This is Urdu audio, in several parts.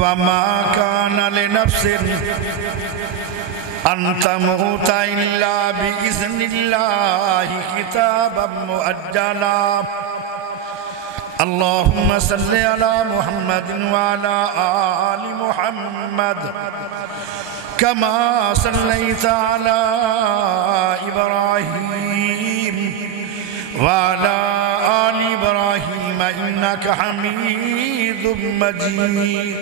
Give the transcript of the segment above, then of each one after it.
وَمَا كَانَ لِنَفْسٍ أَن تَمُوتَ إِلَّا بِإِذْنِ اللَّهِ كِتَابًا مُؤَجَّلًا اللهم صل على محمد وعلى آل محمد كما صليت على إبراهيم وعلى آل إبراهيم إنك حميد مجيد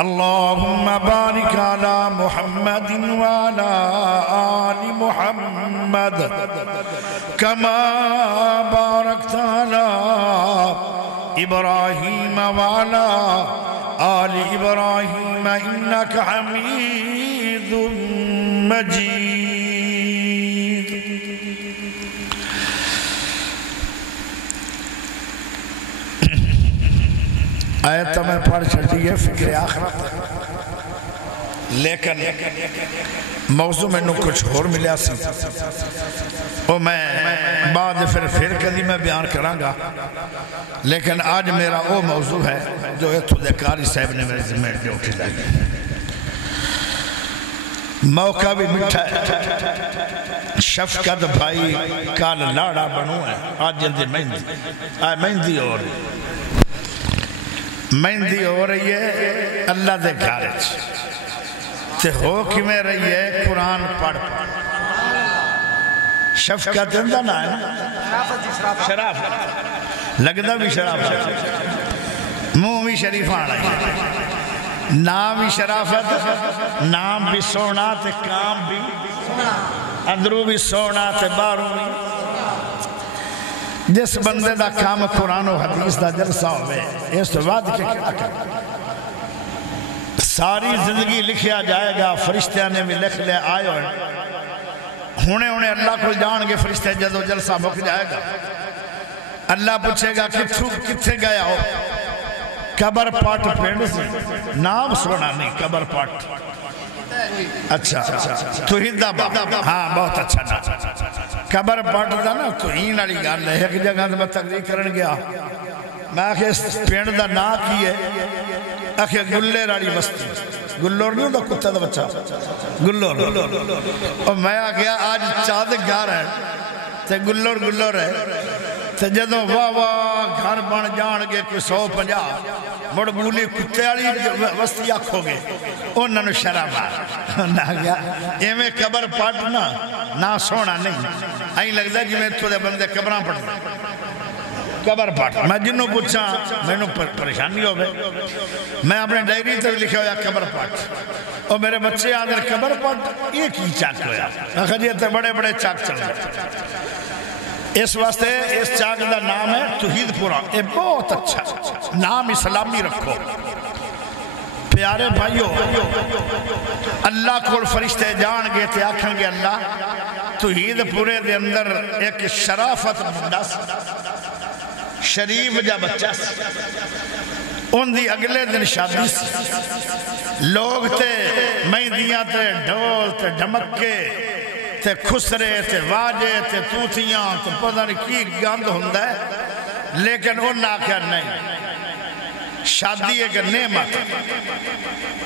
اللهم بارك على محمد وعلى آل محمد كما باركت على إبراهيم وعلى آل إبراهيم إنك حميد مجيد آیت میں پڑھ چھٹی ہے فکر آخرت لیکن موضوع میں کچھ اور ملیا سی وہ میں بعد پھر کدی میں بیان کروں گا لیکن آج میرا وہ موضوع ہے جو اتھو قاری صاحب نے میرے ذمہ میں اٹھی لائی موقع بھی مٹھا ہے شفقت بھائی کال لاڑا بنو ہے آج جلدی مہندی اور مہندی ہو رہی ہے اللہ دے گھارج تے ہو کی میں رہی ہے قرآن پڑھ شفقت اندہ نہ ہے نا شرافت لگدہ بھی شرافت منہ بھی شریف آنا ہے نام بھی شرافت نام بھی سونا تے کام بھی اندرو بھی سونا تے بارو بھی جس بندے دا کام قرآن و حدیث دا جلسہ ہوئے اس وعد کے کیا کر ساری زندگی لکھیا جائے گا فرشتیاں نے بھی لکھ لے آئے ہونے اللہ کو جان گے فرشتے جدو جلسہ مک جائے گا اللہ پوچھے گا کتھے گیا ہو قبر پاٹ پینڈ سے نام سونا نہیں قبر پاٹ اچھا توحیدہ ہاں بہت اچھا نام قبر پاٹ دا نا توہین والی گل ہے ایک جگہ میں تقریر کرن گیا میں آخر اس پینڈ دا نا کی ہے آخر گلیر والی بستی گلور نہیں ہوتا کتا دا بچہ گلور اور میں آخیا آج چاند گھر ہے تے گلور ہے تے جدو واہ گھر بن جان گے کوئی 150 مڑ بولی کتے والی بستی آکھو گے انہوں نے شراب نہ گیا ایویں قبر پاٹنا نہ سونا نہیں آئی لگتا جی میں تھوڑے بندے قبران پڑھنا قبر پاٹ میں جنہوں پوچھا میں نے پریشانی ہو گئے میں اپنے ڈائری تے لکھا ہویا قبر پاٹ اور میرے بچے آدھر قبر پاٹ ایک ہی چاک ہویا خجیتے بڑے بڑے چاک چل گئے اس واسطے اس چاک دا نام ہے توحید پورا یہ بہت اچھا نام اسلامی رکھو پیارے بھائیو اللہ کو فرشتے جان گے تے آکھیں گے اللہ توحید پورے دے اندر ایک شرافت منڈا شریف جا بچہ ان دی اگلے دن شادی سی لوگ تے مہندیاں تے ڈھول تے ڈھمکے تے خسرے تے واجے تے توتیاں تے پتہ نہیں کی گند ہوندہ ہے لیکن انہاں کیا نہیں شادی ایک نعمت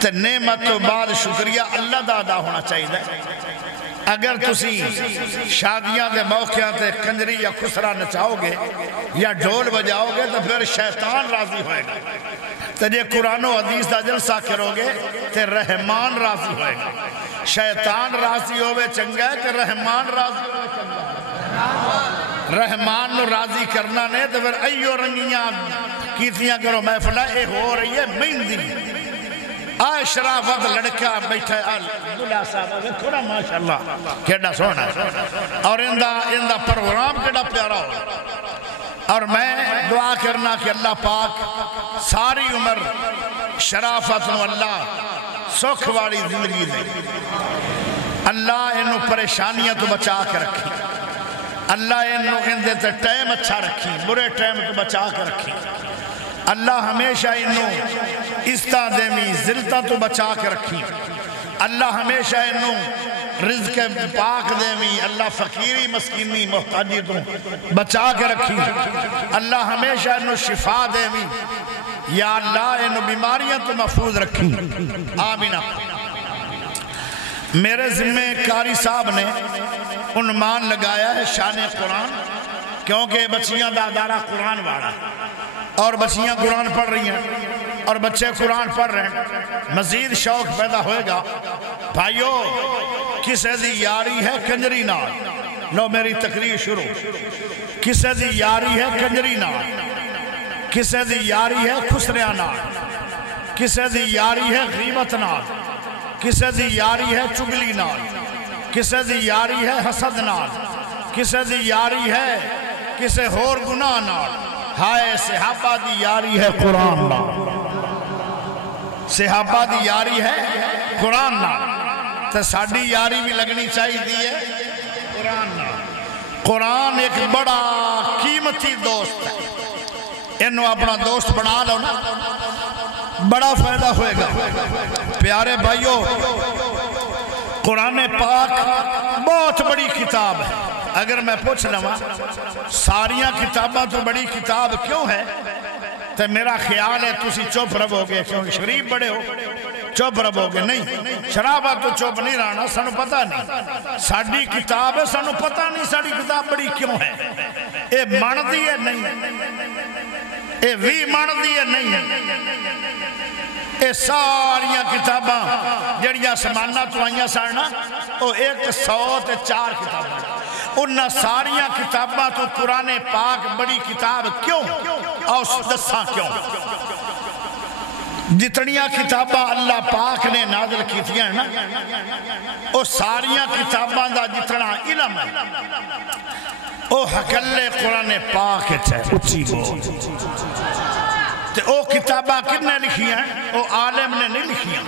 تے نعمت تو بعد شکریہ اللہ دا ادا ہونا چاہیے اگر تسی شادیاں دے موقع تے کنجری یا خسرہ نچاؤ گے یا ڈھول بجاؤ گے تو پھر شیطان راضی ہوئے گا تو جے قرآن و حدیث دا جلسہ کرو گے تو رحمان راضی ہوئے گا شیطان راضی ہوئے چنگا ہے کہ رحمان راضی ہوئے چنگا ہے رحمان نو راضی کرنا نہیں تو پھر ایو رنگیاں کیتیاں کرو محفلہ اے ہو رہی ہے مہندی آئے شرافت لڑکا بیٹھا ہے دلہ صاحب کھوڑا ماشاءاللہ کیڑا سونا اور اندہ پروگرام کیڑا پیارا ہو اور میں دعا کرنا کہ اللہ پاک ساری عمر شرافت نو اللہ سکھ والی زندگی دے اللہ انہوں پریشانیاں تو بچا کے رکھی اللہ انہوں اندے تے ٹائم اچھا رکھی برے ٹائم تو بچا کے رکھی اللہ ہمیشہ انہوں استا دیمی زلتا تو بچا کے رکھی اللہ ہمیشہ انہوں رزق پاک دیمی اللہ فقیری مسکینی محتاجی تو بچا کے رکھی اللہ ہمیشہ انہوں شفا دیمی یا اللہ انہوں بیماریاں تو محفوظ رکھی آمین میرے ذمہ قاری صاحب نے عنوان لگایا ہے شان قرآن کیونکہ بچیاں دا ادارہ قرآن والا اور بچیاں قرآن پڑھ رہی ہیں اور بچے قرآن پڑھ رہے ہیں مزید شوق پیدا ہوئے گا بھائیو کسے دی یاری ہے کنجری نال لو میری تقریر شروع کسے دی یاری ہے کنجری نال کسے دی یاری ہے خسریاں نال کسے دی یاری ہے غیبت نال کسے دی یاری ہے چگلی نال کسے دی یاری ہے حسد نال کسے دی یاری ہے کسے ہور گناہ نال ہائے صحابہ دی یاری ہے قرآن نال صحابہ دی یاری ہے قرآن نال تو ساڑھی یاری بھی لگنی چاہیے ہے قرآن نال قرآن ایک بڑا قیمتی دوست ہے انہوں اپنا دوست بنا لو نا بڑا فائدہ ہوئے گا پیارے بھائیو قرآن پاک بہت بڑی کتاب ہے اگر میں پوچھ لوں ساریاں کتاباں تو بڑی کتاب کیوں ہے تو میرا خیال ہے تسی چوپ رہو گے کیونکہ شریف بڑے ہو چوپ رہو گے نہیں شرابہ تو چوپ نہیں رہنا سانو پتہ نہیں ساڑھی کتاب ہے سانو پتہ نہیں ساڑھی کتاب بڑی کیوں ہے اے ماندی ہے نہیں اے وی ماندی ہے نہیں اے ساریاں کتاباں جڑیاں سمانہ تو آئیاں سارنا او 104 کتاباں انہاں ساریاں کتاباں تو قرآن پاک بڑی کتاب کیوں اور دساں کیوں جتنیاں کتاباں اللہ پاک نے نازل کیتیاں ہیں نا او ساریاں کتاباں دا جتنا علم ہے او حقلے قرآن پاک ہے اچھی بول او کتاباں کتنے لکھی ہیں او عالم نے نہیں لکھی ہیں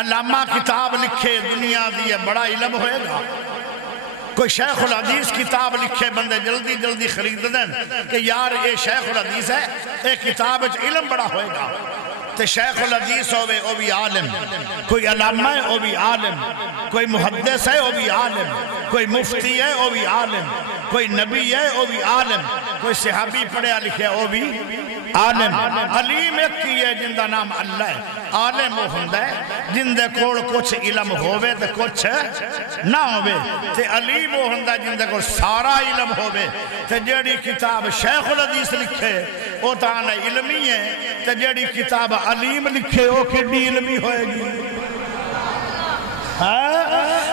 علامہ کتاب لکھے دنیا دی بڑا علم ہوئے گا کوئی شیخ الحدیث کتاب لکھے بندے جلدی جلدی خرید دیں کہ یار یہ شیخ الحدیث ہے ایک کتاب علم بڑا ہوئے گا تو شیخ الحدیث ہوئے او بھی عالم کوئی علامہ ہے او بھی عالم کوئی محدث ہے او بھی عالم کوئی مفتی ہے او بھی عالم کوئی نبی ہے او بھی عالم کوئی صحابی پڑھیا لکھے او بھی عالم علیم ایک کی ہے جن دا نام اللہ ہے عالم وہ ہندہ ہے جن دے کوڑ کچھ علم ہوئے تے کچھ نہ ہوئے تے علیم وہ ہندہ جن دے کوڑ سارا علم ہوئے تے جیڑی کتاب شیخ الحدیث لکھے وہ تانا علمی ہے تے جیڑی کتاب علیم لکھے وہ کیڑی علمی ہوئے گی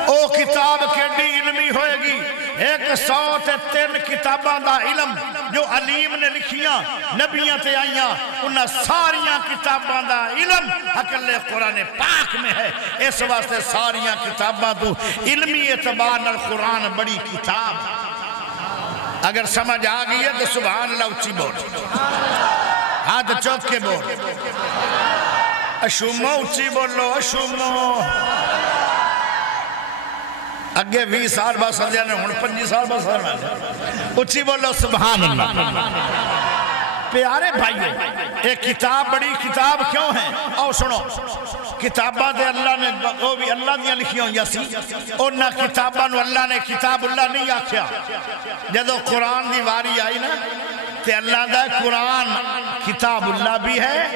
وہ کتاب کیڑی علمی ہوئے گی 103 کتاباں دا علم جو علیم نے لکھیاں نبیاں تے آئیاں انہاں ساریاں کتاباں دا علم حقلے قرآن پاک میں ہے اس واسطے ساریاں کتاباں تو علمی اعتبار قرآن بڑی کتاب اگر سمجھ آگئی ہے تو سبحان اللہ اچھی بول ہاتھ چوک کے بول اشومو اچھی بولو اشومو اگے 20 سال بعد سندیا نے ہون 25 سال بعد سندیا اچھی بولو سبحان اللہ پیارے بھائیے ایک کتاب بڑی کتاب کیوں ہے آؤ سنو کتابہ دے اللہ نے وہ بھی اللہ دیا لکھی ہوں یا سی انہا کتابہ نو اللہ نے کتاب اللہ نہیں آکھیا جدو قرآن دی واری آئی نا تے اللہ دا قرآن کتاب اللہ بھی ہے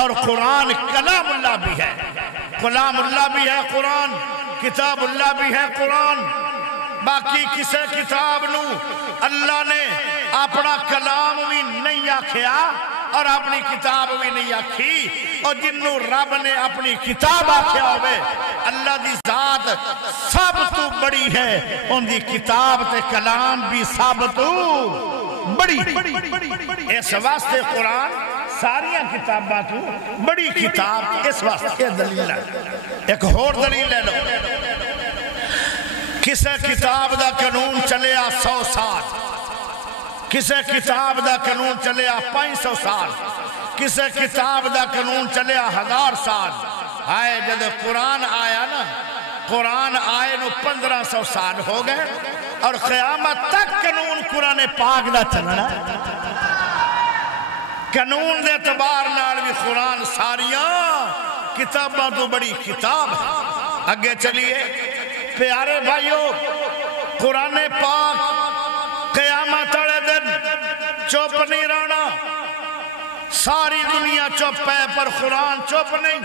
اور قرآن کلام اللہ بھی ہے کلام اللہ بھی ہے قرآن کتاب اللہ بھی ہے قرآن باقی کسے کتاب نو اللہ نے اپنا کلام بھی نہیں آکھیا اور اپنی کتاب بھی نہیں آکھی اور جنہوں رب نے اپنی کتاب آکھیا ہوئے اللہ دی ذات سب تو بڑی ہے ان دی کتاب تے کلام بھی سب تو بڑی اس واسطے قرآن ساریاں کتاباں تو بڑی کتاب اس واسطے دلیل ہے ایک اور دلیل لے لو کسے کتاب دا قانون چلے 100 سال کسے کتاب دا قانون چلے 500 سال کسے کتاب دا قانون چلے 1000 سال آئے جب قرآن آیا نا قرآن آئے نو 1500 سال ہو گئے اور قیامت تک قانون قرآن پاک دا چلنا قانون دے اعتبار نال بھی قرآن ساریاں کتاباں تو بڑی کتاب اگے چلیے پیارے بھائیو قرآن پاک قیامت والے دن چوپ نہیں رہنا ساری دنیا چپ ہے پر قرآن چپ نہیں،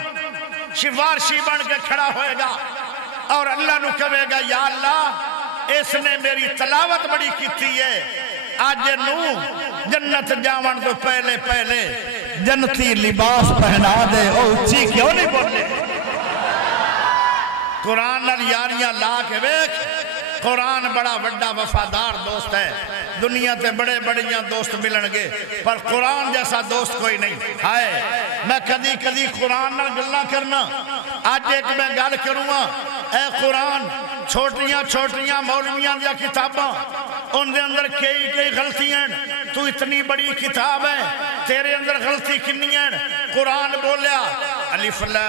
سفارشی بن کے کھڑا ہوئے گا اور اللہ نو کہے گا یا اللہ اس نے میری تلاوت بڑی کیتی ہے، آج نو جنت جاون تو پہلے پہلے جنتی لباس پہنا دے، او اچھی کیوں نہیں بولے؟ قرآن نال یاریاں لا کے ویکھ، قرآن بڑا وڈا وفادار دوست ہے، دنیا تے بڑے بڑیاں دوست ملن گے پر قرآن جیسا دوست کوئی نہیں۔ ہائے میں کدی کدی قرآن نال گلاں کرنا، آج ایک میں گل کروں گا، اے قرآن چھوٹیاں چھوٹیاں مولویاں دیا کتاباں ان دے اندر کئی غلطیاں، تو اتنی بڑی کتاب ہے تیرے اندر غلطی کنی ہیں؟ قرآن بولیا الف لام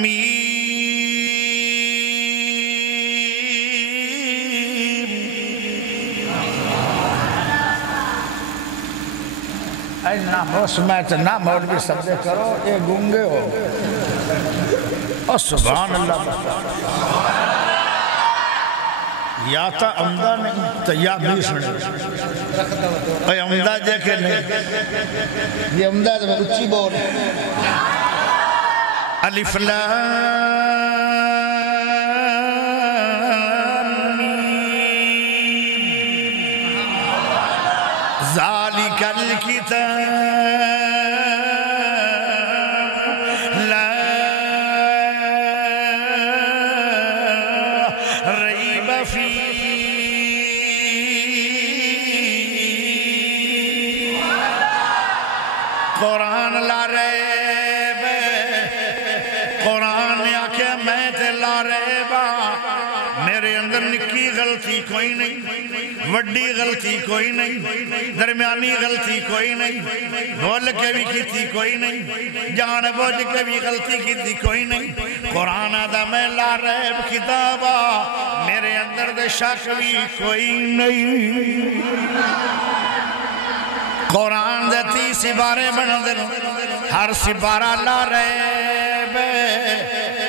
میم، اے نام اس میں تو نہ مولوی سبزے کرو، اے گونگے ہو، سبحان اللہ، یا تا عمدہ نہیں تو یا بیش نہیں، اے عمدہ جے کہ نہیں، یہ عمدہ تو میں اچھی بول، الف لام میم، ذالک الکتاب لا ریب فیہ، قرآن لا ریب، قرآن نے آکے میں تے لا ریبا، میرے اندر نکی غلطی کوئی نہیں، وڈی غلطی کوئی نہیں، درمیانی غلطی کوئی نہیں، بھول کے بھی کیتی کوئی نہیں، جان بوجھ کے بھی غلطی کیتی کوئی نہیں، قرآن دا میں لا ریب کتابا، میرے اندر دے شک بھی کوئی نہیں۔ قرآن دے 30 سپارے بنا دے، ہر سپارہ لا ریب،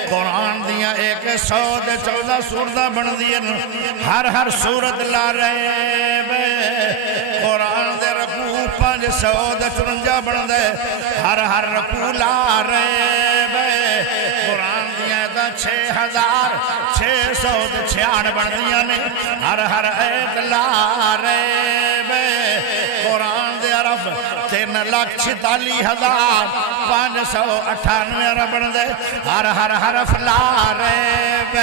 قرآن دیا 114 سورتاں بن دیا، ہر سورت لا ریب، قرآن دے رکوع 554 بن دے، ہر رکوع لا ریب، قرآن دیا 6666 بن دیا نے، ہر ایت لا ریب، قرآن دے عرف 3,46,598 عرب بن دے، ہر حرف لا ریب،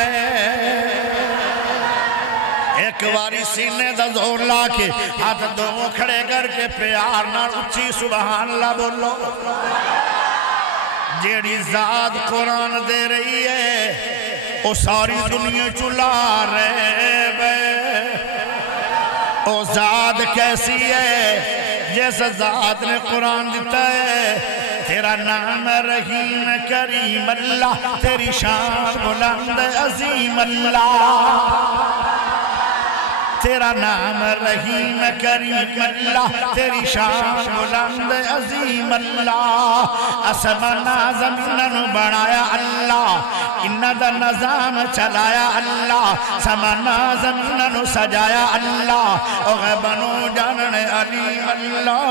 ایک واری سینے دا زور لا کے ہاتھ دو کھڑے کر کے پیار نہ اچھی سبحان اللہ بولو۔ جیڑی ذات قرآن دے رہی ہے او ساری دنیا چلا ریب، او ذات کیسی ہے جیسا ذات نے قرآن دیتا ہے، تیرا نام رحیم کریم اللہ، تیری شان بلند عظیم اللہ، تیرا نام رحیم کریم اللہ، تیری شان بلند عظیم اللہ، اسمانا زمینن بنایا اللہ، انہ دا نظام چلایا اللہ، سمانا زمینن سجایا اللہ، غیبنو جانن علیم اللہ،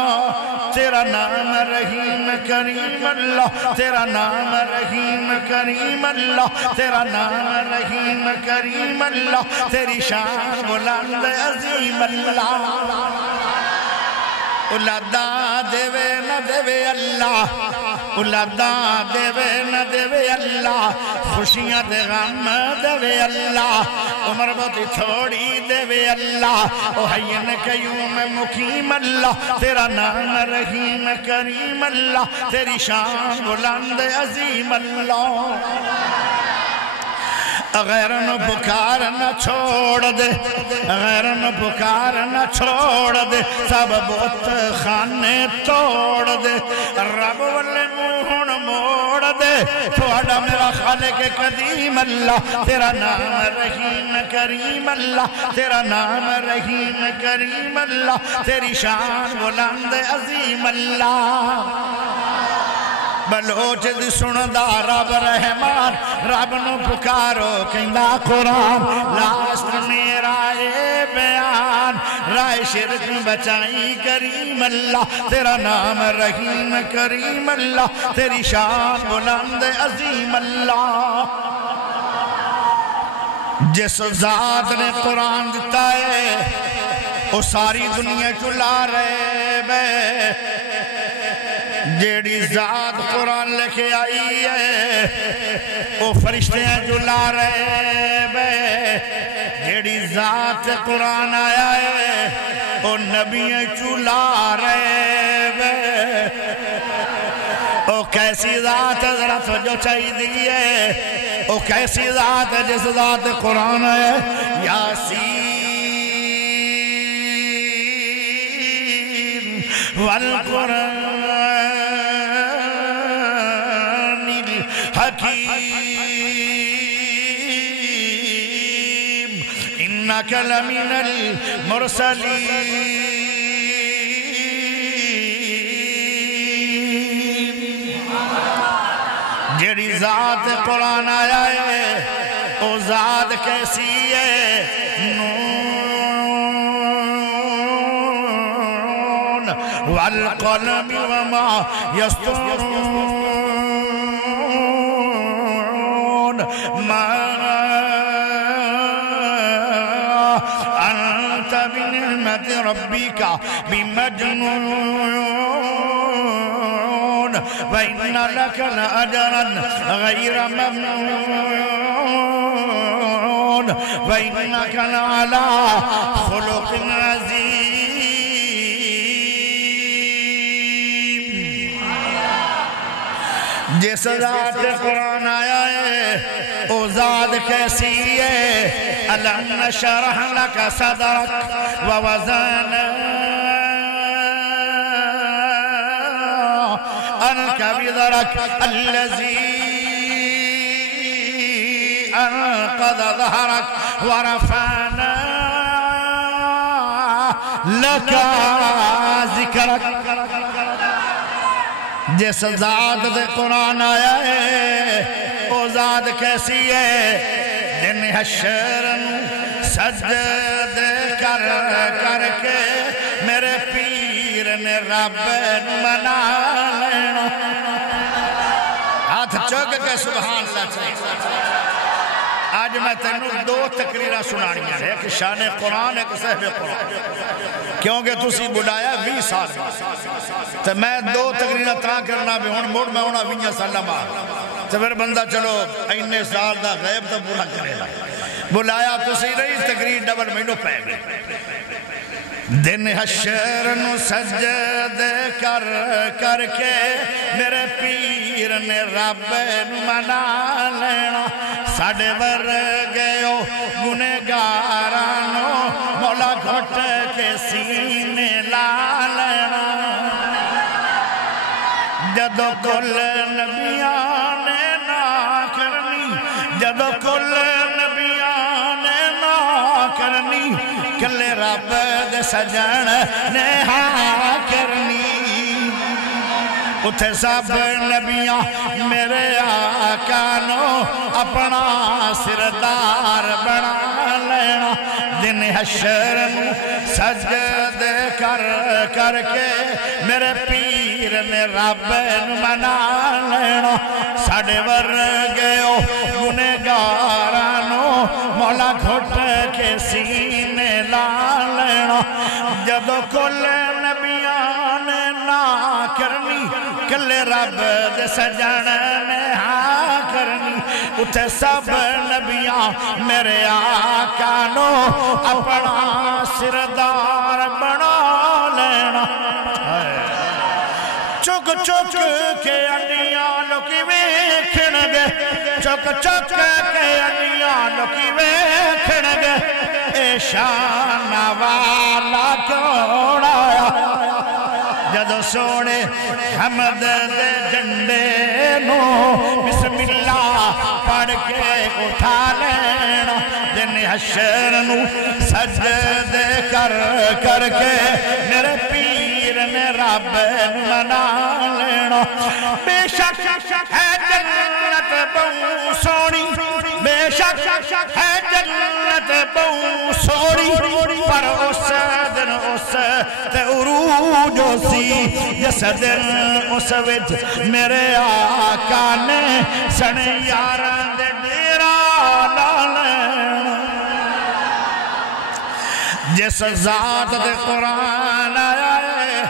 تیرا نام رحیم کریم اللہ، تیرا نام رحیم کریم اللہ، تیرا نام رحیم کریم اللہ، تیری شان بلند عظیم اللہ۔ اولادا دیوے نہ دیوے اللہ، اولادا دیوے نہ دیوے اللہ، خوشیاں دے غم دیوے اللہ، عمر بہت تھوڑی دیوے اللہ، او حین قیوم مقیم اللہ، تیرا نام رحیم کریم اللہ، تیری شان بلند عظیم اللہ۔ غیرن پکار نہ چھوڑ دے، غیرن پکار نہ چھوڑ دے، سب بت خانے توڑ دے، رب والے منہ موڑ دے، تھوڑا میرا خالق قدیم اللہ، تیرا نام رحیم کریم اللہ، تیرا نام رحیم کریم اللہ، تیری شان بلند عظیم اللہ۔ بلوچ دی سندہ رب رحمان، رب نو پکارو کہندہ قرآن، لاست میرا اے بیان، شرک بچائی کریم اللہ، تیرا نام رحیم کریم اللہ، تیری شان بلند عظیم اللہ۔ جس ذات نے قرآن دیتا ہے وہ ساری دنیا چلا رہے بے، جیڑی ذات قرآن لے کے آئی ہے وہ فرشتے ہیں چلا رہے بے، جیڑی ذات قرآن آیا ہے وہ نبی چلا رہے بے۔ وہ کیسی ذات ہے ذرا توجہ چاہیے دیئے، وہ کیسی ذات ہے جس ذات قرآن ہے۔ یاسین والقرآن الحکیم انک لمن المرسلین۔ جیڑی ذات قرآن آیا ہے وہ ذات کیسی ہے؟ نون والقلم وما یسطرون ما انت بنعمت ربک بمجنون وَإِنَّ لَكَ لَأَجْرًا غَيْرَ مَمْنُونٍ وَإِنَّكَ لَعَلَىٰ خُلُقٍ عَظِيمٍ۔ جس ذات قرآن آیا ہے وہ ذات کیسی ہے؟ أَلَمْ نَشْرَحْ لَكَ صَدْرَكَ وَوَضَعْنَا عنك بذرك الذي أنقذ ظهرك ورفعنا لك ذكرك۔ جس ذات دے قرآن آیا ہے وہ ذات کیسی ہے؟ دن حشر سجد کر کر کے میرے پیر نے رب منا لینا۔ ہاتھ چک کے سبحان اللہ چاہیے۔ آج میں تینوں دو تقریرہ سنانیاں ہیں، ایک شان قرآن ایک صحب قرآن، کیونکہ تسی بڑھایا 20 سال تو میں دو تقریرہ تاں کرنا بھی ہون موڑ میں ہونا 20 سال بعد تو پھر بندہ چلو اینے سال دا غیب تو پورا کرے گا۔ بلایا تسی نہیں تقریر ڈبل مہینوں پہ گئے۔ دن حشر نو سجد کر کر کے میرے پیر نے رب منا لینا۔ ساڑھے ور گئے گنہگارانو مولا گھٹ کے سینے لا لینا۔ جدو کل نبیان نا کرنی، جدو کل نبیان نا کرنی، کلے رب دے سجن نے ہاں کرنی۔ اتھے سب نبیاں میرے آقا نو اپنا سردار بنا لینا۔ دن حشر سجد کر کر کے میرے پیر نے رب منا لینا۔ ساڑھے ور گئے گنہگارانو مولا گھٹ کے سینے لا لینا۔ جدو کل نبیان نا کرنی، کلے رب دے سجن نے ہاں کرنی۔ اتھے سب نبیاں میرے آقا نو اپنا سردار بنا لینا۔ چک چک کے انڈیاں لوکی ویکھن گے، چک چک کے انڈیاں لوکی ویکھن گے، اے شان والا کون آیا؟ جدو سونے حمد دے جنڈے نو بسم اللہ پڑھ کے اٹھا لینا۔ دن حشر نو سجد کر کر کے میرے پیر نے رب منا لینا۔ بے شک ہے جنت بہت سونی، بے شک ہے جنت بہوں سوڑی پر اس دن اس تے عروج سی جس دن اس وچ میرے آقا نے سنے یاران دے ڈیرا لالے جس ذات دے قرآن آیا ہے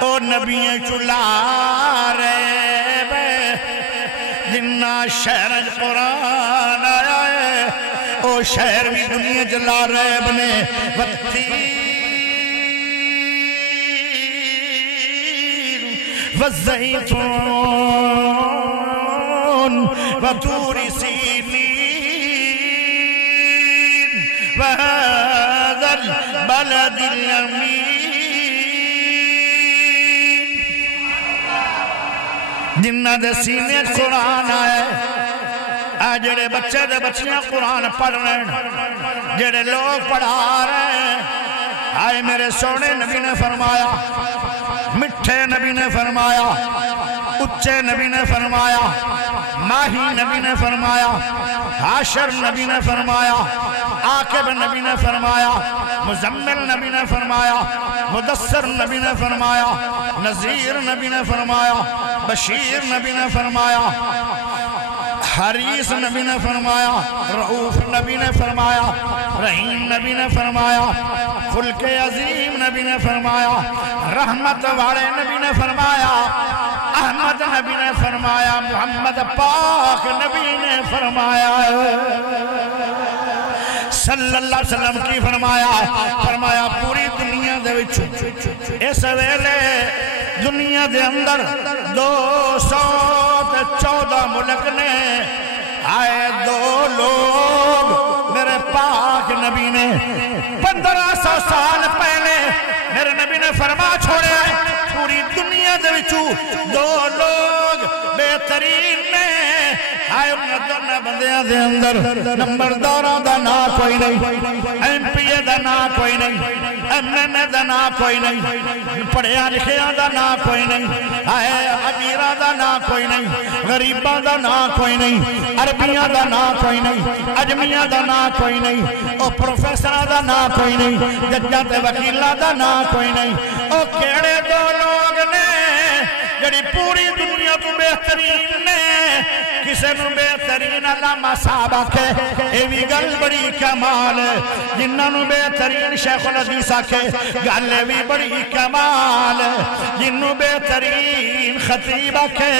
او نبی چلا رہے بے جنہ شہر قرآن آیا ہے او شہر بھی دنیا جلا رہے بنے وَالتِّينِ وَالزَّيْتُونِ وَطُورِ سِينِينَ وَهَذَا الْبَلَدِ الْأَمِينِ جنہ دے سینے قرآن آئے جڑے بچے دے بچیاں قرآن پڑھ رہے ہیں جڑے لوگ پڑھا رہے ہیں آئے میرے سونے نبی نے فرمایا مٹھے نبی نے فرمایا اچھے نبی نے فرمایا ماہی نبی نے فرمایا حاشر نبی نے فرمایا عاقب نبی نے فرمایا مزمل نبی نے فرمایا مدثر نبی نے فرمایا نذیر نبی نے فرمایا بشیر نبی نے فرمایا حریص نبی نے فرمایا رعوف نبی نے فرمایا رحیم نبی نے فرمایا خلق عظیم نبی نے فرمایا رحمت والے نبی نے فرمایا احمد نبی نے فرمایا محمد پاک نبی نے فرمایا صلی اللہ علیہ وسلم کی فرمایا پوری دنیا دے وچ اس ویلے دنیا دے اندر 214 ملک نے آئے 2 لوگ میرے پاک نبی نے 1500 سال پہلے میرے نبی نے فرما چھوڑے آئے پوری دنیا دے وچوں 2 لوگ بہترین نے آئے انہیں بندیاں دے اندر نمبرداروں دا نا کوئی نہیں ایم پی اے دا نا کوئی نہیں ایم این اے دا نا کوئی نہیں پڑھیاں لکھیاں دا نا کوئی نہیں آئے امیرہ دا نا کوئی نہیں غریباں دا نا کوئی نہیں عربیاں دا نا کوئی نہیں اجمیاں دا نا کوئی نہیں او پروفیسرہ دا نا کوئی نہیں ججات وکیلہ دا نا کوئی نہیں او کیڑے 2 لوگ نے جڑی پوری دنیا تو بہترین نے کسے نو بہترین علامہ صاحب آکھے اے بھی گل بڑی کمال ہے جنہاں نو بہترین شیخ الحدیث آکھے گل بھی بڑی کمال ہے جنہوں بہترین خطیب آکھے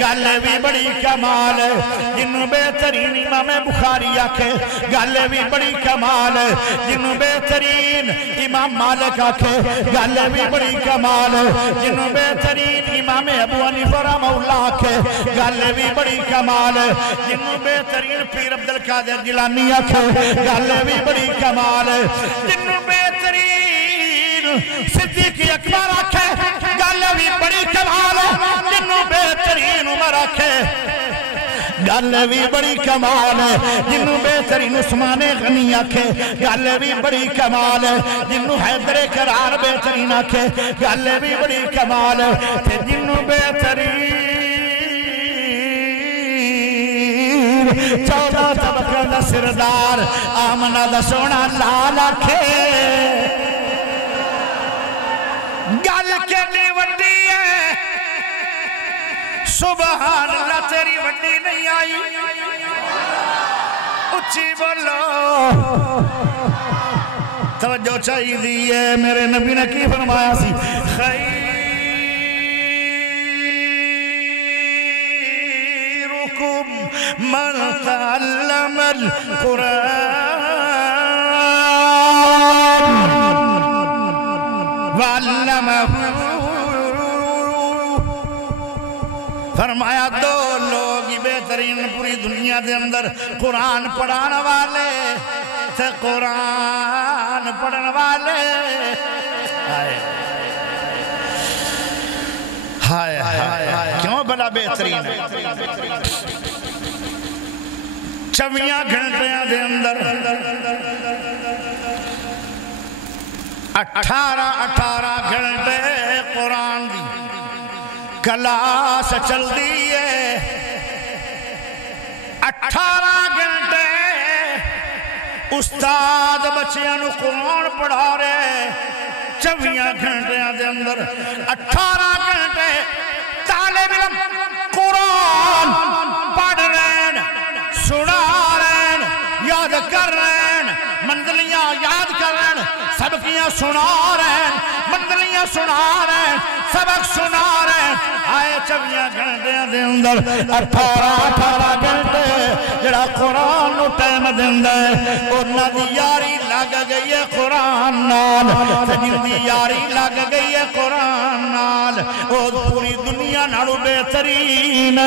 گل بھی بڑی کمال ہے جنہوں بہترین امام بخاری آکھے گل بھی بڑی کمال ہے جنہوں بہترین امام مالک آکھے گل بھی بڑی کمال ہے جنہوں بہترین امام ابو حنیفہ رحمہ اللہ آکھے گل بھی بڑی کمال ہے جنہوں بہترین پیر عبدالقادر جیلانی آکھے گل بھی بڑی کمال ہے جنہوں بہترین صدیق اکبر آکھے گل بھی بڑی کمال ہے جنہوں بہترین عمر آکھے گل بھی بڑی کمال ہے جنہوں بہترین عثمان غنی آکھے گل بھی بڑی کمال ہے جنہوں حیدر کرار بہترین آکھے گل بھی بڑی کمال ہے جنہوں بہترین 14 طبقہ دا سردار آمنہ دا سونا لال آکھے گل کے لی وڈی ہے سبحان اللہ تیری وڈی نہیں آئی اچھی بولو توجہ چاہی دیئے میرے نبی نے کی فرمایا سی خیرکم من تعلم القرآن وعلمہ فرمایا 2 لوگ بہترین پوری دنیا دے اندر قرآن پڑھانا والے تھے قرآن پڑھانا والے ہائے ہائے کیوں بلا بہترین ہے 24 گھنٹیاں دے اندر 18 گھنٹے قرآن دی کلاس چل دیئے 18 گھنٹے استاد بچیاں نو قرآن پڑھا رہے 24 گھنٹیاں دے اندر 18 گھنٹے طالب علم قرآن پڑھ رہے ہیں سنا رہے ہیں یاد کر رہے ہیں منزلیاں یاد کر رہے ہیں سبقیاں سنا رہے ہیں منزلیاں سنا رہے ہیں سبق سنا رہے ہیں آئے 24 گھنٹے دے اندر 18 گھنٹے جڑا قرآن نو ٹائم دیندے انہاں دی یاری لگ گئی ہے قرآن نال جن دی یاری لگ گئی ہے قرآن نال او پوری دنیا نالو بہترین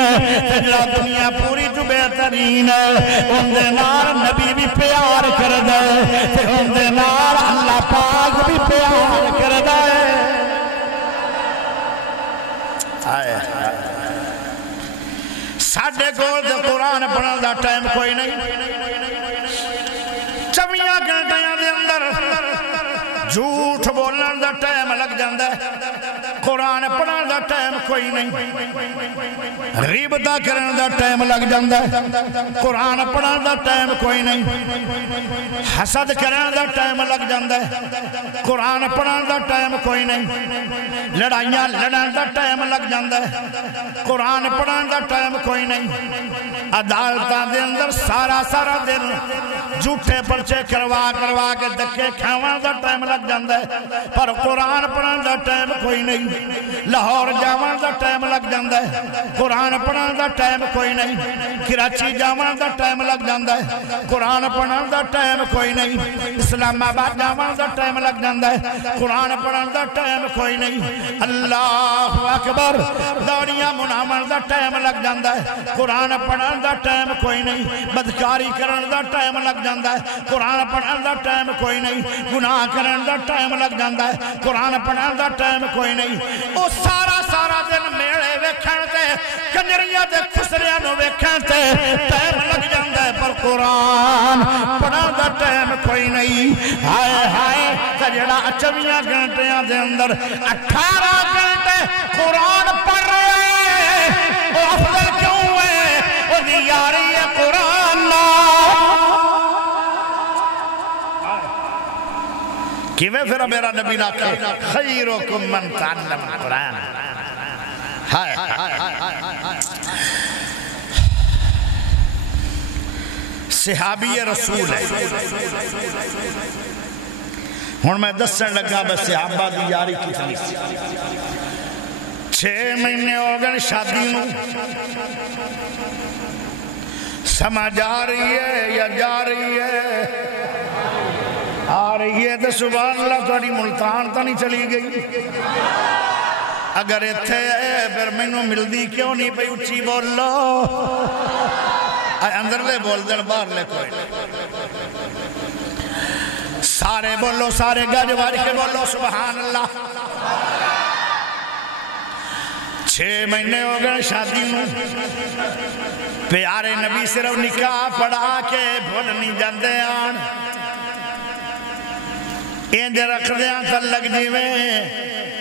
جڑا دنیا پوری جو بہترین ان دے نال نبی بھی پیار کر دے تے ان دے نال اللہ پاک بھی پیار کر دے ساڑھے گول دے قرآن پڑھنے دا ٹائم کوئی نہیں 24 گھنٹیاں دے اندر جھوٹ بولن دا ٹائم لگ جاندہ ہے قرآن پڑھن دا ٹائم کوئی نہیں غیبتہ کرن دا ٹائم لگ جاندہ ہے قرآن پڑھن دا ٹائم کوئی نہیں حسد کرن دا ٹائم لگ جاندہ ہے قرآن پڑھن دا ٹائم کوئی نہیں لڑائیاں لڑن دا ٹائم لگ جاندہ ہے قرآن پڑھن دا ٹائم کوئی نہیں عدالتاں دے اندر سارا دن جھوٹے پرچے کروا کے دکے کھاواں دا ٹائم لگ جاندہ ہے پر قرآن پڑھن دا ٹائم کوئی نہیں لاہور جاواں دا ٹائم لگ جاندہ ہے قرآن پڑھن دا ٹائم کوئی نہیں کراچی جاواں دا ٹائم لگ جاندہ ہے قرآن پڑھن دا ٹائم کوئی نہیں اسلام آباد جاواں دا ٹائم لگ جاندہ ہے قرآن پڑھن دا ٹائم کوئی نہیں اللہ اکبر دوڑیاں منامن دا ٹائم لگ جاندہ ہے قرآن پڑھن دا ٹائم کوئی نہیں بدکاری کرن دا ٹائم لگ جاندہ ہے قرآن پڑھن دا ٹائم کوئی نہیں گناہ کرن دا ٹائم لگ جاندہ ہے قرآن پڑھن دا ٹائم کوئی نہیں او سارا دن میڑے ویکھن تے کنجریاں تے خسریاں نو ویکھن تے ٹائم لگ جاندہ ہے پر قرآن پڑھن دا ٹائم کوئی نہیں ہائے جڑا 24 گھنٹیاں دے اندر 18 گھنٹے قرآن پڑھ رہے ہیں وہ افضل کیوں ہے وہ دی یاری ہے قرآن کیویں پھر میرا نبی نہ کہ خیرکم من تعلم قرآن صحابی رسول ہے ہن میں دسن لگا بس صحابہ دی یاری کتنی 6 مہینے ہو گئے شادی نو سمجھ آ رہی ہے یا جا رہی ہے آ رہی ہے تو سبحان اللہ تھوڑی ملتان تا نہیں چلی گئی اگر اتھے ہے پھر میں نو مل دی کیوں نہیں پہ اچھی بول لو اندر لے بول دن باہر لے کوئی سارے بولو سارے گاج واری کے بولو سبحان اللہ 6 مہینے ہو گئے شادی میں پیارے نبی صرف نکاح پڑھا کے بھول نہیں جاندے آن اینجے رکھ دیاں تھا لگ جیویں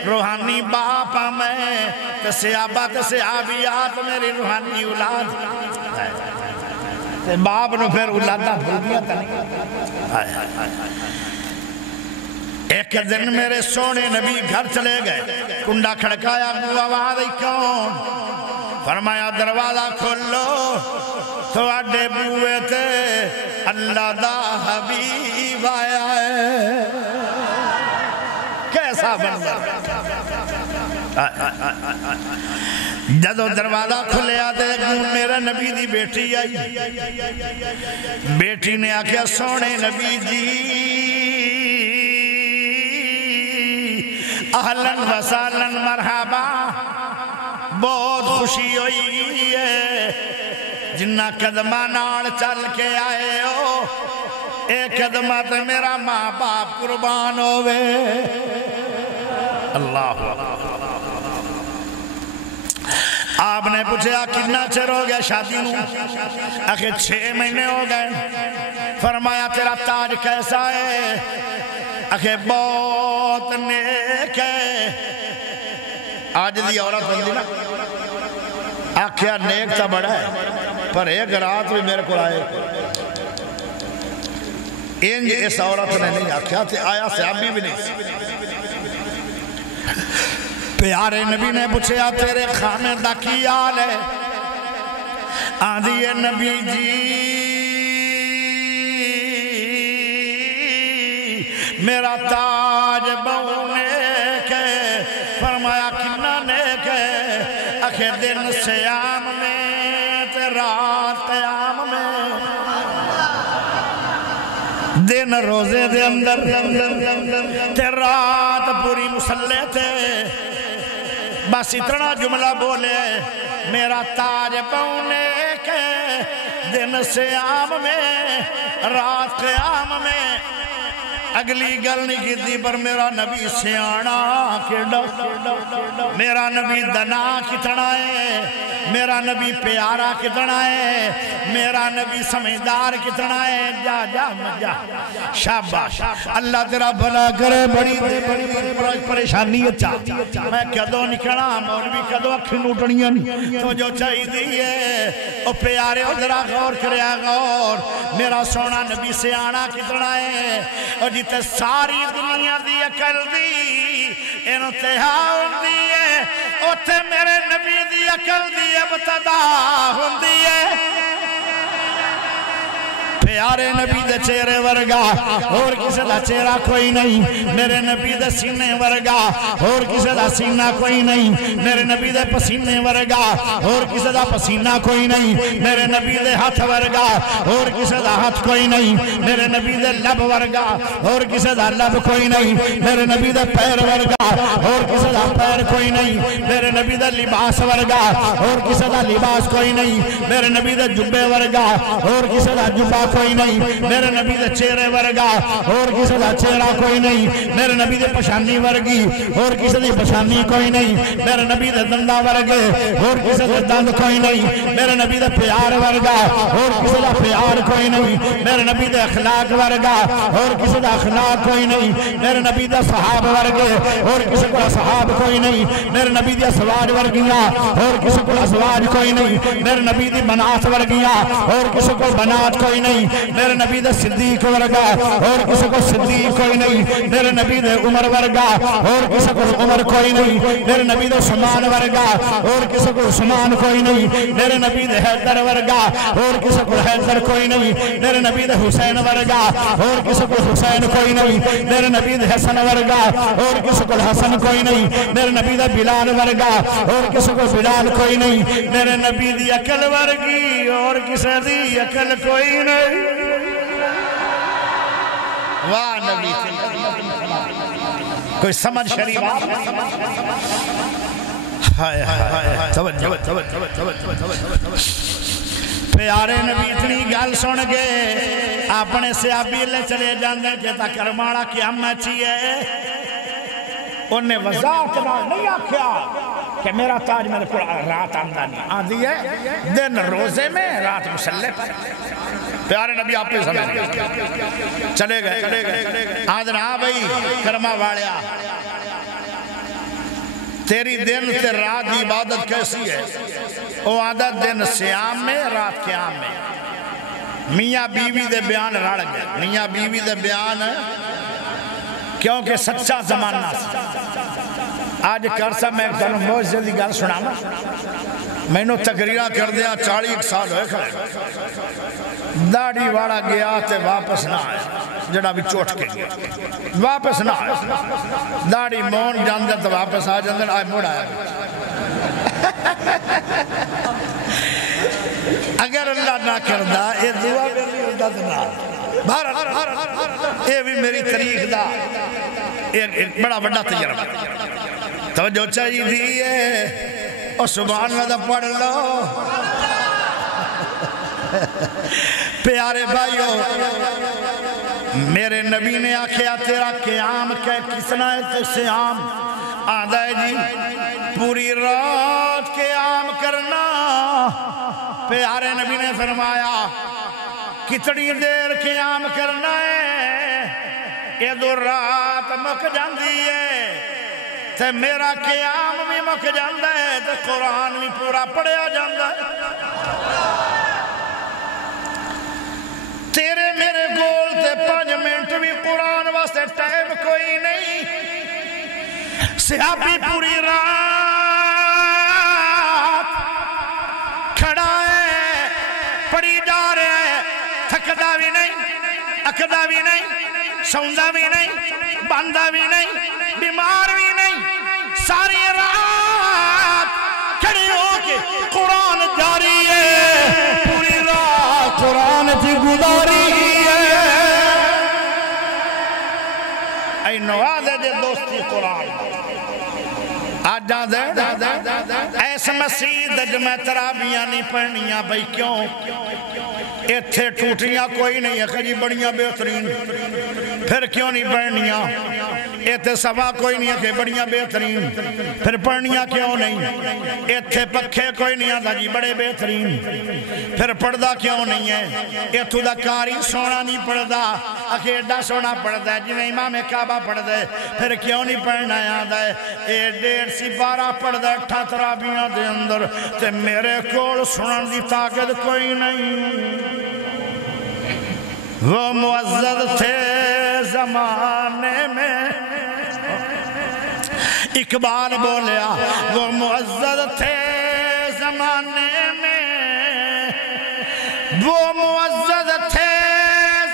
روحانی باپا میں صحابیات میری روحانی اولاد باپ نو پھر اولادہ بھول دیا تھا نہیں ایک دن میرے سونے نبی گھر چلے گئے کنڈا کھڑکایا آواز کون فرمایا دروازہ کھولو تو آڈے بوئے تھے اللہ دا حبیب آیا ہے کیسا بندہ جدو دروازہ کھلے آتے میرے نبی دی بیٹی آئی بیٹی نے آکھیا سونے نبی جی اہلن و سالن مرحبا بہت خوشی ہوئی ہے جنہ قدمہ نال چل کے آئے ہو ایک قدمہ تے میرا ماں باپ قربان ہوئے اللہ آپ نے پوچھا کتنا چر ہو گیا شادی نو آخر 6 مہینے ہو گئے فرمایا تیرا تاج کیسا ہے آخر بہت نیک ہے آج دی عورت ہوندی نا آخیا نیک تا بڑا ہے پر ایک رات بھی میرے کو آئے انج اس عورت نے نہیں آکھیا تھے آیا صحابی بھی نہیں پیارے نبی نے پوچھا تیرے خانے دا کی حال ہے آندھی ہے نبی جی میرا تاج بہو نیک ہے فرمایا کنا نیک ہے اکھے دن سیام میں تے رات قیام میں دن روزے دے اندر تے رات پوری مسلح تے بس اتنا جملہ بولے میرا تاج پونے کے دن سیام میں رات قیام میں اگلی گل نہیں کی تھی پر میرا نبی سیانا کیڑا میرا نبی دنا کتنا ہے میرا نبی پیارا کتنا ہے میرا نبی سمجھدار کتنا ہے جا جا مجا شاباش اللہ تیرا بھلا کرے بڑی پریشانی اچھا میں کدو نکڑا مولوی کدو اکھی نوٹنیاں تو جو چاہی دیئے او پیارے ادھرا غور کریا غور میرا سونا نبی سیانا کتنا ہے اور جیتے ساری دنیا دی اکل دی انتہا ہوندی ہے اوتے میرے نبی دی اکل دی ابتدا ہوندی ہے پیارے نبی دے چہرے ورگا اور کسی دا چہرہ کوئی نہیں میرے نبی دے سینے ورگا اور کسی دا سینہ کوئی نہیں میرے نبی دے پسینے ورگا اور کسی دا پسینہ کوئی نہیں میرے نبی دے ہاتھ ورگا اور کسی دا ہاتھ کوئی نہیں میرے نبی دے لب ورگا اور کسی دا لب کوئی نہیں میرے نبی دے پیر ورگا اور کسی دا پیر کوئی نہیں میرے نبی دے لباس ورگا اور کسی دا لباس کوئی نہیں میرے نبی دے جبے ورگا اور کسی دا جبہ کوئی نہیں میرے نبی دے چہرے ورگا اور کسی دا چہرہ کوئی نہیں میرے نبی دے پشانی ورگی اور کسی دی پشانی کوئی نہیں میرے نبی دے دندہ ورگے اور کسی دے دند کوئی نہیں میرے نبی دے پیار ورگا اور کسی دا پیار کوئی نہیں میرے نبی دے اخلاق ورگا اور کسی دا اخلاق کوئی نہیں میرے نبی دے صحاب ورگے اور کسی کو صحاب کوئی نہیں میرے نبی دے ازواج ورگیاں اور کسی کو ازواج کوئی نہیں میرے نبی دی بنات ورگیاں اور کسی کو بنات کوئی نہیں میرے نبی دے صدیق ورگا اور کسی کو صدیق کوئی نہیں میرے نبی دے عمر ورگا اور کسی کو عمر کوئی نہیں میرے نبی دے عثمان ورگا اور کسی کو عثمان کوئی نہیں میرے نبی دے حیدر ورگا اور کسی کو حیدر کوئی نہیں میرے نبی دے حسین ورگا اور کسی کو حسین کوئی نہیں میرے نبی دے حسن ورگا اور کسی کو حسن کوئی نہیں میرے نبی دے بلال ورگا اور کسی کو بلال کوئی نہیں میرے نبی دی عقل ورگی اور کسی دی عقل کوئی نہیں واہ نبی کوئی سمجھ شریف ہائے ہائے پیارے نبی اتنی گل سن گئے اپنے صحابی لے چلے جاندے کہ تا کرمانا قیامت چاہیے انہیں وضاحت نہیں آکھیا کہ میرا تاج میرے کو رات آمدہ نہیں آدھی ہے دن روزے میں رات مسلح پر پیارے نبی آپ پہ سمجھ چلے گئے آدھن ہاں بھئی کرما واڑیا تیری دن تے رات دی عبادت کیسی ہے وہ آدھا دن سیام میں رات قیام میں میاں بیوی دے بیان رڑ گئے میاں بیوی دے بیان کیونکہ سچا زمانہ آج کرسا میں ایک دنوں بہت جلدی گل سنا میں نے تقریرہ کر دیا 40 سال ہوئے کھڑے داڑھی واڑا گیا تے واپس نہ آئے جڑا بھی چوٹ کے گیا واپس نہ آئے داڑھی مون جاندے تو واپس آ جاندے آئے موڑ آئے اگر اللہ نہ کردہ یہ دعا میری ہوتا تو نہ بھارت یہ بھی میری تاریخ دا ایک بڑا بڑا تجربہ توجہ چاہیے دیئے اور سبحان اللہ دا پڑھ لو پیارے بھائیو میرے نبی نے آکھیا تیرا قیام کسنا ہے تو سیام آدھا ہے جی پوری رات قیام کرنا پیارے نبی نے فرمایا کتنی دیر قیام کرنا ہے یہ دو رات مک جاندی ہے تے میرا قیام بھی مک جاندہ ہے تے قرآن بھی پورا پڑھیا جاندہ ہے تیرے میرے گول تے 5 صحابی پوری رات کھڑا ہے پڑی جا رہے ہیں تھکدا بھی نہیں اکدا بھی نہیں سوندا بھی نہیں باندھا بھی نہیں بیمار بھی نہیں ساری رات کھڑے ہو کے قرآن جاری ہے پوری رات قرآن کی گزاری ہے اے نواز ہے جے دوستی قرآن آج جان دے ایس مسید جمع ترابیاں نہیں پڑھنیاں بھئی کیوں ایتھے ٹوٹیاں کوئی نہیں ہے خجی بڑیاں بہترین پھر کیوں نہیں پڑھنیاں ایتھے سوا کوئی نہیں ہے کہ بڑیاں بہترین پھر پڑھنیاں کیوں نہیں ایتھے پکھے کوئی نہیں ہے جی بڑے بہترین پھر پڑھدا کیوں نہیں ہے ایتھو دا کاری سونا نہیں پڑھدا اکیڈا سونا پڑھدا ہے جنہیں امام کعبہ پڑھدا ہے پھر کیوں نہیں پڑھنا یاد ہے اے 1.5 12 پڑھدا ہے 8 ترابیاں دے اندر تے میرے کول سنن دی طاقت کوئی نہیں وہ معزز تھے زمانے میں اقبال بولیا وہ معزز تھے زمانے میں وہ معزز تھے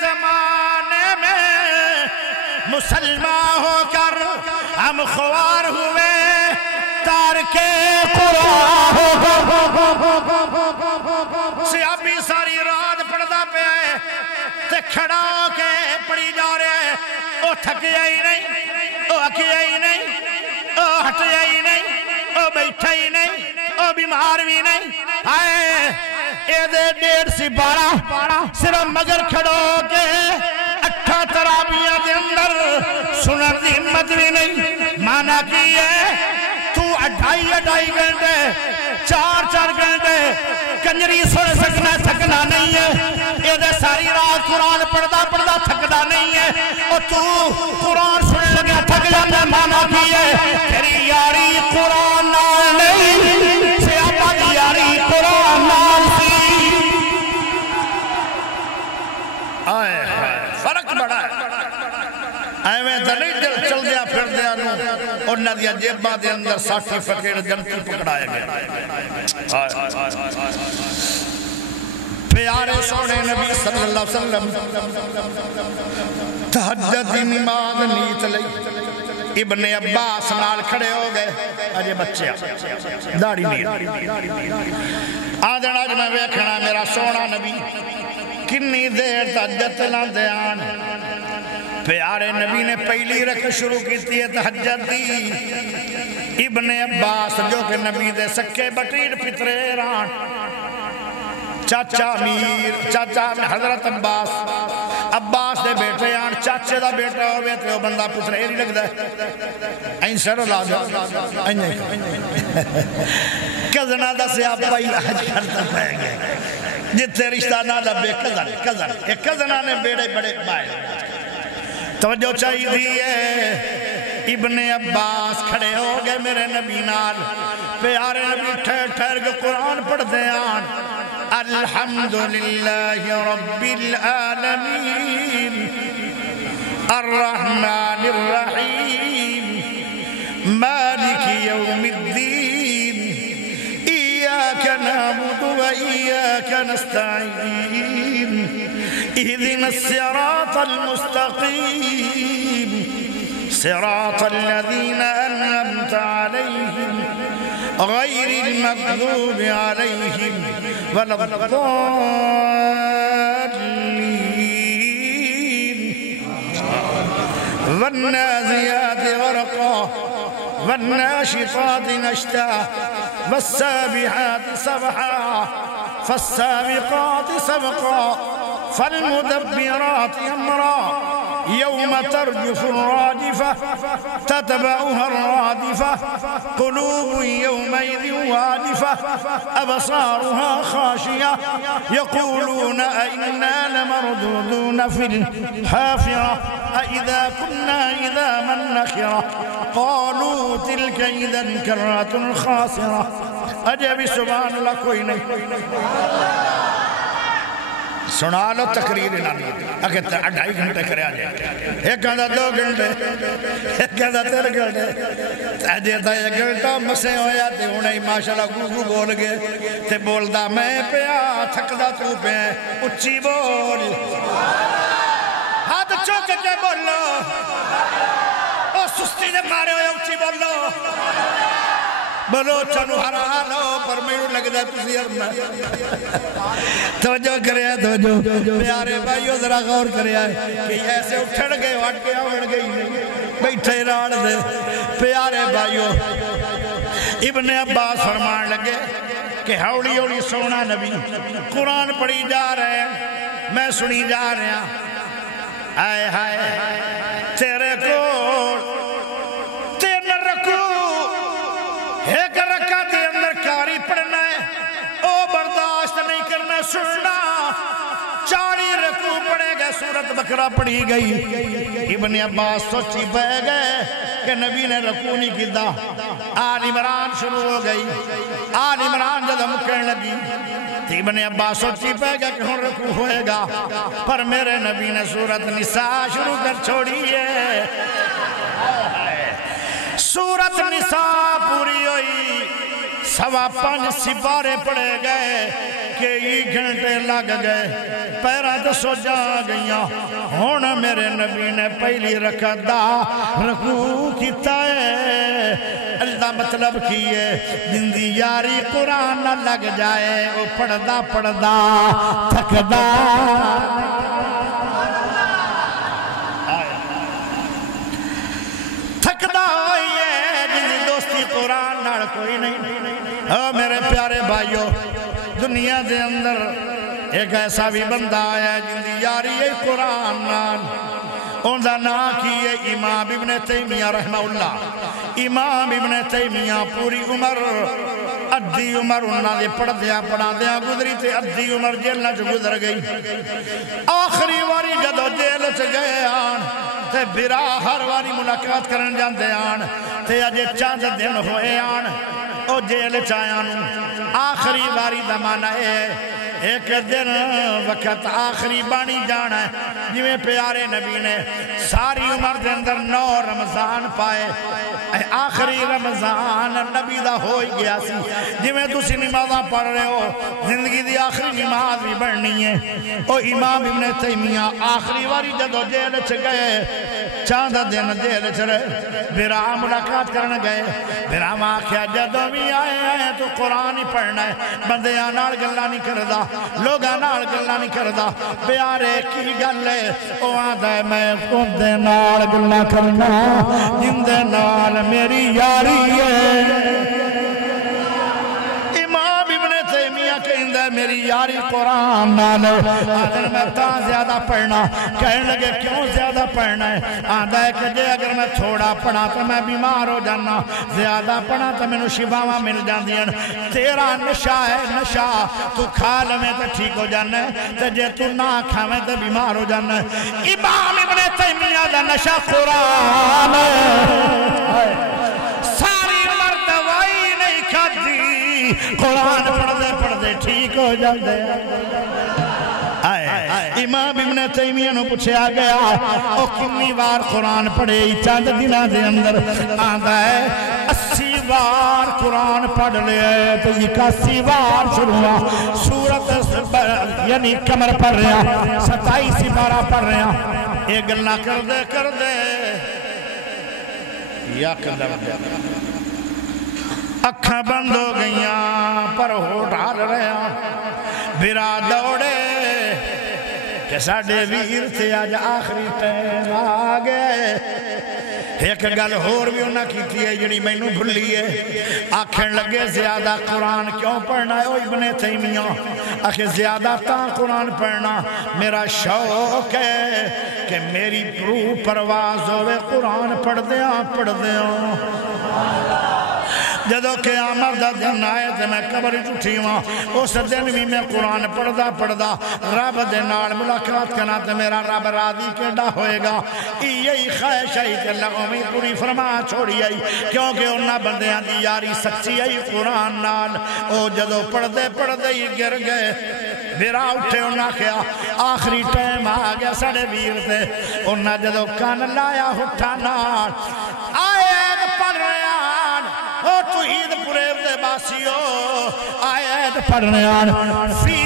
زمانے میں مسلمان ہو کر ہم خوار ہوئے تارک قرآن صحابی ساری رات پڑھدا پہ آئے تے کھڑا ہو کے پڑھی جا رہے ہیں او تھکیا ہی نہیں او اکیا ہی نہیں او ہٹیا ہی نہیں او بیٹھا ہی نہیں او بیمار بھی نہیں آئے اے دے 1.5 صرف مگر کھڑا ہو کے 8 ترابیاں دے اندر سنر دی ہمت بھی نہیں مانا کی ہے تو 2.5 گھنٹے 4 گھنٹے کنجری سن سکنا تھکنا نہیں ہے یہ دے ساری رات قرآن پڑھدا تھکدا نہیں ہے اور تو قرآن سن لگا تھک جانا مانا کی ہے تیری یاری قرآن نال نہیں صحابہ دی یاری قرآن نال سی آئے فرق بڑا ہے ایویں دلی چل دیا پھر دیا نو اور ندیا جیبہ دے اندر ساٹھی فقیر جنتی پکڑائے گئے پیارے سونے نبی صلی اللہ علیہ وسلم تہجد نماز نیت لئی ابن عباس نال کھڑے ہو گئے اجے بچے داڑھی نہیں آدھن آج میں ویکھنا میرا سونا نبی کنی دیر تہجد لاندے آن پیارے نبی نے پہلی رکھ شروع کی تھی تہجد دی ابن عباس جو کہ نبی دے سکے بٹیر پترے ران چاچا میر چاچا حضرت عباس دے بیٹے آن چاچے دا بیٹا ہوئے تے وہ بندہ پترے ہی لگ دے این سر لا دو کزنہ دا سے آپ پائی حج کرتا پائے گئے جتے رشتہ نہ لبے کزن ایک کزنہ نے بیڑے بڑے بائے توجہ چاہیے دیئے ابن عباس کھڑے ہو گئے میرے نبی نال پیارے نبی ٹھہر کے قرآن پڑھ دے آن الحمدللہ رب العالمین الرحمن الرحیم مالک یوم الدین ایاک نعبد و ایاک نستعین اهدنا الصراط المستقيم صراط الذين أنعمت عليهم غير المغضوب عليهم ولا الضالين والنازعات غرقا والناشطات نشطا والسابحات سبحا فالسابقات سبقا فالمدبرات أمرا يوم ترجف الراجفة تتبعها الرادفة قلوب يومئذ واجفة أبصارها خاشية يقولون أئنا لمردودون في الحافرة أئذا كنا عظاما نخرة قالوا تلك إذا كرة خاسرة أجب سبحان الله کوئی نہیں سنا لو تقریر انہوں اگر 2.5 گھنٹے کرے آجائے ایک کہتا 2 گھنٹے ایک کہتا 3 گھنٹے تیجے تا 1 گھنٹہ مسے ہویا تے انہیں ماشاءاللہ گو بول گئے تے بولدا میں پیا تھکدا تو پہ اچھی بول ہاتھ چوک کے بولو او سستی نے مارے ہوئے اچھی بولو بولو چنو ہرا لو پر میرو لگ جائے تسی ارنا توجہ کرے ہے توجہ پیارے بھائیو ذرا غور کرے ہے کہ ایسے اٹھڑ گئے وٹ کے آوڑ گئی بیٹھے راڑ دے پیارے بھائیو ابن عباس فرمان لگے کہ ہاؤڑی ہوڑی سونا نبی قرآن پڑھی جا رہے ہیں میں سنی جا رہے ہیں آئے ہائے تیرے کو تیرے رکو ایک رکھا دے اندر کاری پڑھنا ہے او برداشت نہیں کرنا سننا 4 رکو پڑھے گئے سورت بقرہ پڑھی گئی ابن عباس سوچی بہ گئے کہ نبی نے رکو نہیں کی دا آل عمران شروع ہو گئی آل عمران جب مکرن لگی ابن عباس سوچی پہ گیا کہ ہن رکوع ہوئے گا پر میرے نبی نے سورت نساء شروع کر چھوڑی ہے سورت نساء پوری ہوئی 5.25 سپارے پڑے گئے کہ یہ گھنٹے لگ گئے پیرہ تو سو جا گئیاں ہونا میرے نبی نے پہلی رکعت دا رکوع کیتا ہے اللہ مطلب کیے جندی یاری قرآن نہ لگ جائے وہ پڑھدا پڑھدا تھکدا تھکدا ہوئیے جندی دوستی قرآن نہ کوئی نہیں میرے پیارے بھائیو دنیا دے اندر ایک ایسا بھی بندہ آیا جندی یاری ہے قرآن نال اندھا نا کیے امام ابن تیمیہ رحمہ اللہ امام ابن تیمیہ پوری عمر ادھی عمر انہاں دے پڑھ دیا گزری تے ادھی عمر جیل نہ جو گزر گئی آخری واری جدو جیل چ گئے آن تے برا ہر واری ملاقات کرن جاندے آن تے اجے چاند دن ہوئے آن او جیل چایانو آخری واری زمانہ ہے ایک دن وقت آخری بانی جانا ہے جویں پیارے نبی نے ساری عمر دے اندر 9 رمضان پائے آخری رمضان نبی دا ہوئی گیا سی جویں تسی نمازاں پڑھ رہے ہو زندگی دی آخری نماز بھی بڑھنی ہے او امام ابن تیمیہ آخری واری جدو جیل چ گئے چاند دن جیل چ رہے برا ملاقات کرنے گئے برا آکھیا جدو بھی آئے ہیں تو قرآن ہی پڑھنا ہے بندیاں نال گلا نہیں کردہ لوگاں نال گلا نہیں کردہ پیارے کی گل ہے او آدھا ہے میں خود دے نال گلا کرنا جن دے نال میری یاری ہے امام ابن تیمیہ کہندہ ہے میری یاری قرآن نال آدھر میں تا زیادہ پڑھنا کہنے لگے کیوں زیادہ پڑھنا ہے آدھا ہے کہ جے اگر میں تھوڑا پڑھا تو میں بیمار ہو جانا زیادہ پڑھا تو میں نو شفاواں مل جاندیاں تیرا نشہ ہے نشہ تو کھا لویں تو ٹھیک ہو جانا ہے تو جے تو نہ کھاویں تو بیمار ہو جانا ہے امام ابن تیمیہ دا نشہ قرآن ہے ساری عمر دوائی نہیں کھاتی قرآن پڑھ دے ٹھیک ہو جاندے امام ابن تیمیہ نو پوچھا گیا او کتنی بار قرآن پڑھے چند دنوں دے اندر آندا ہے 80 بار قرآن پڑھ لے تو 81 بار شروع سورت یعنی کمر پڑھ رہا 27 بارہ پڑھ رہا ایک گلہ کر دے یا قدم اکھاں بند ہو گئیاں پر ہوٹ ہار رہا برا دوڑے کہ ساڑھے ویر تھے آج آخری ٹائم آگئے ایک گل اور بھی انہاں کی تھی ہے جنہی میں نو بھلی ہے آکھن لگے زیادہ قرآن کیوں پڑھنا ہے او ابن تیمیہ آکھے زیادہ تاں قرآن پڑھنا میرا شوق ہے کہ میری پرو پرواز ہوئے قرآن پڑھ دیاں جدو قیامت دا دن آئے تھے میں قبر جھٹھی ہوں اس دن بھی میں قرآن پڑھدا رب دے نال ملاقات کرنا تے میرا رب راضی کیڑا ہوئے گا یہی خواہش ہے کہ اللہ امی پوری فرما چھوڑی آئی کیونکہ انہاں بندیاں دی یاری سچی آئی قرآن نال او جدو پڑھدے ہی گر گئے میرا اٹھے انہاں کیا آخری ٹائم آگیا سڑے ویر تے انہاں جدو کان لایا اٹھانا آیت پڑھ رہے آن او توحید پریب دے باسیو آیت پڑھ رہے آن فی